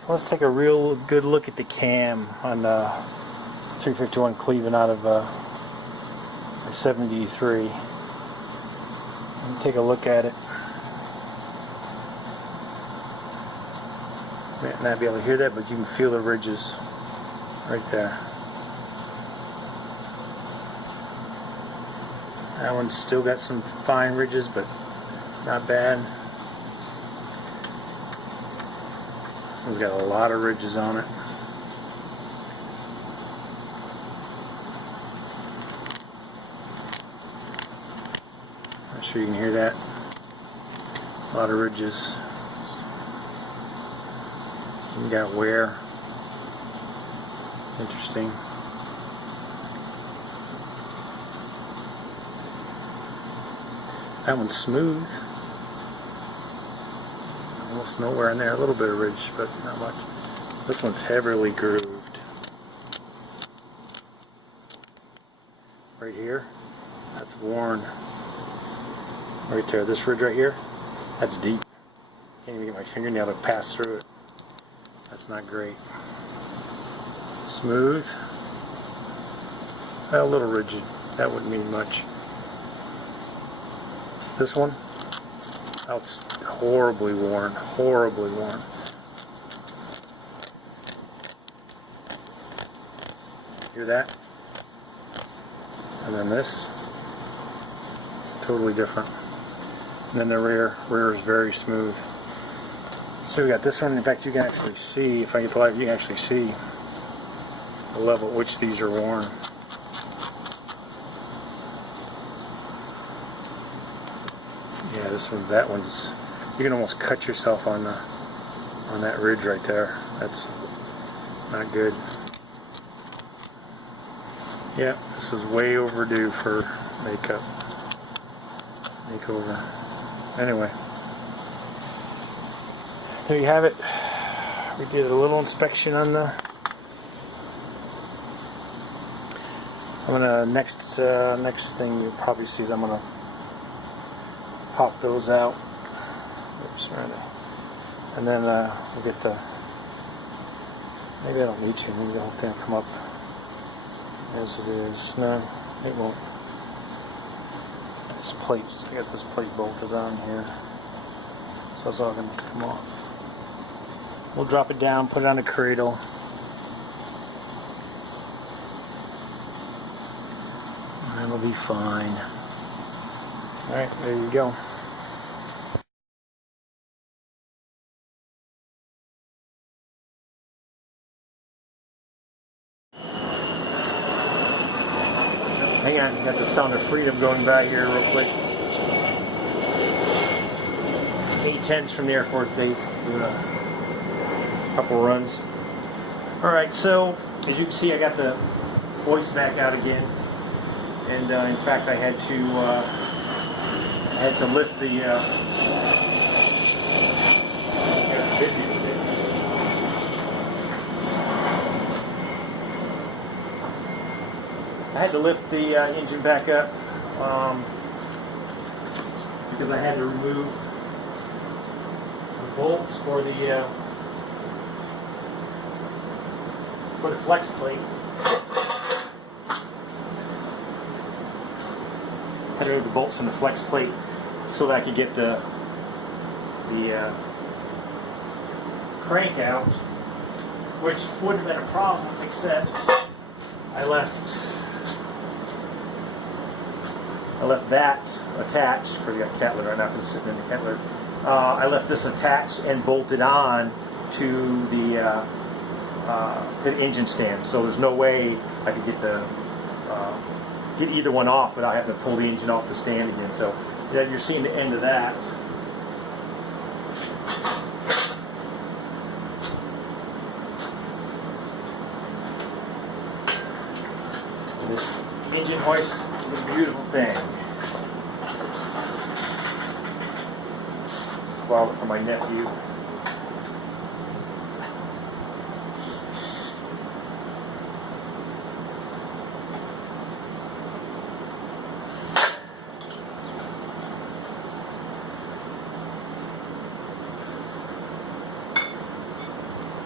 So let's take a real good look at the cam on 351 Cleveland out of 73. Take a look at it. Might not be able to hear that, but you can feel the ridges right there. That one's still got some fine ridges, but not bad. This one's got a lot of ridges on it. I'm sure you can hear that. A lot of ridges. You got wear. It's interesting. That one's smooth. Almost nowhere in there. A little bit of ridge, but not much. This one's heavily grooved. Right here, that's worn. Right there, this ridge right here, that's deep. Can't even get my fingernail to pass through it. That's not great. Smooth. A little rigid. That wouldn't mean much. This one, that's horribly worn. Horribly worn. Hear that? And then this, totally different. And then the rear is very smooth. So we got this one. In fact, you can actually see, if I get the light, you can actually see the level at which these are worn. Yeah, this one, that one's, you can almost cut yourself on that ridge right there. That's not good. Yeah, this is way overdue for makeover. Anyway, there you have it. We did a little inspection on the. I'm gonna next thing you'll probably see is I'm gonna pop those out. Oops, and then we'll get the. Maybe I don't need to. Maybe the whole thing will come up as it is. No, it won't. This plate's. I got this plate bolted on here, so it's all gonna come off. We'll drop it down, put it on a cradle. And it'll be fine. Alright, there you go. Hang on, got the Sound of Freedom going by here real quick. A-10s from the Air Force Base, doing a couple runs. Alright, so as you can see, I got the hoist back out again, and in fact I had to lift the I was busy with it. I had to lift the engine back up because I had to remove the bolts for the flex plate. Had to remove the bolts from the flex plate so that I could get the crank out, which would have been a problem except I left that attached, because you got cat litter right now because it's sitting in the cat litter. I left this attached and bolted on to the engine stand, so there's no way I could get either one off without having to pull the engine off the stand again. So yeah, you're seeing the end of that. This engine hoist is a beautiful thing. Borrowed it from my nephew.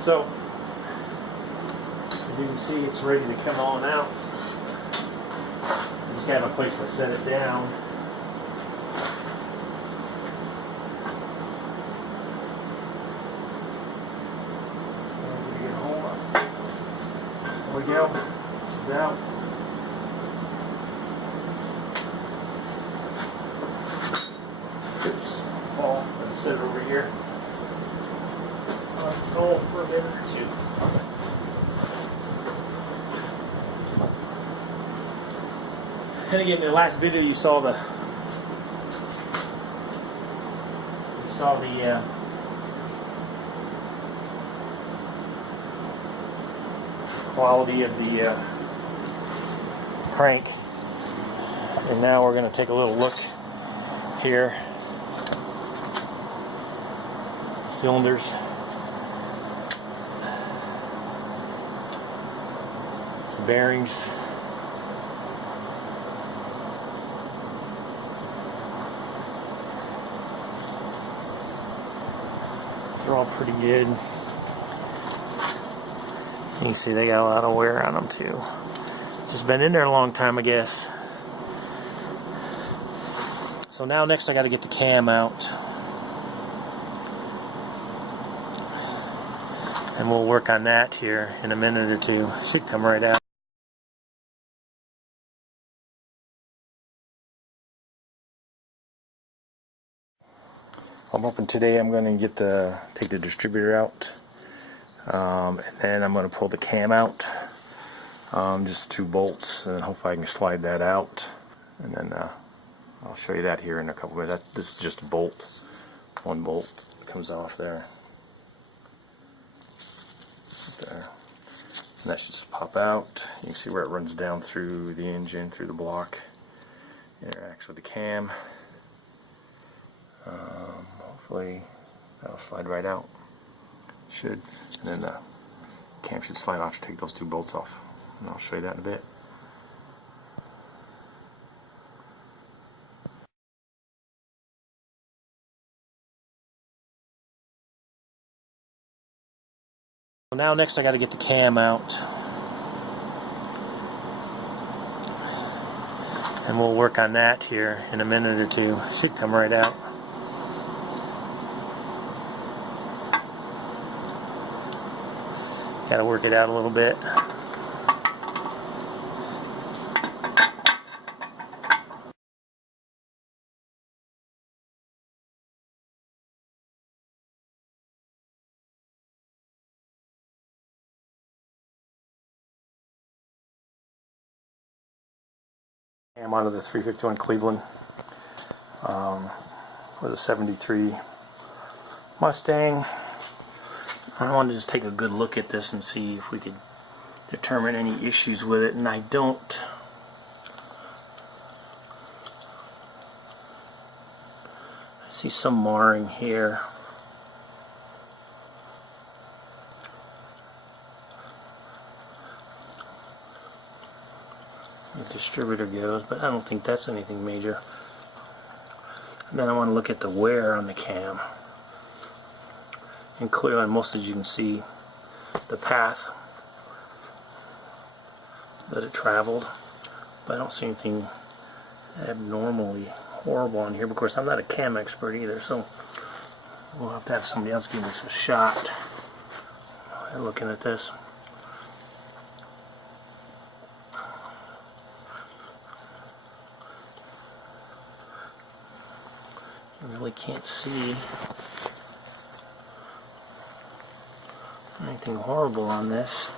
So, as you can see, it's ready to come on out. Just gotta have a place to set it down. There we go. She's out. Oops, fall. I'm gonna set it over here. On stall for a minute or two. And again, in the last video, you saw the quality of the crank, and now we're going to take a little look here at the cylinders. It's the bearings. They're all pretty good. You can see they got a lot of wear on them too. Just been in there a long time, I guess. So now next I got to get the cam out. And we'll work on that here in a minute or two. Should come right out. I'm hoping today I'm going to take the distributor out, and then I'm going to pull the cam out, just 2 bolts, and hopefully I can slide that out, and then I'll show you that here in a couple minutes. This is just a bolt, 1 bolt comes off there, and that should just pop out. You can see where it runs down through the engine, through the block, interacts with the cam. Hopefully that'll slide right out. Should. And then the cam should slide off to take those 2 bolts off. And I'll show you that in a bit. So now next I got to get the cam out. And we'll work on that here in a minute or two. Should come right out. Got to work it out a little bit. I'm onto the 351 Cleveland with a 73 Mustang. I wanted to just take a good look at this and see if we could determine any issues with it, and I don't. I see some marring here. The distributor goes, but I don't think that's anything major. And then I want to look at the wear on the cam. And clearly on most of you can see the path that it traveled, but I don't see anything abnormally horrible on here. Of course, I'm not a cam expert either, so we'll have to have somebody else give us a shot at looking at this. You really can't see anything horrible on this.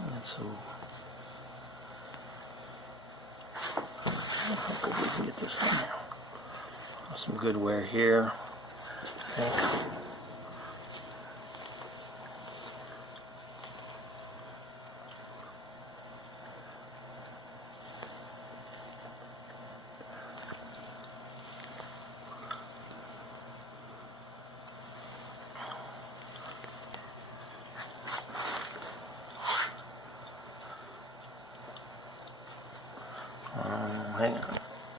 That's some. Hopefully we can get this on now. Some good wear here, I think. Hang on.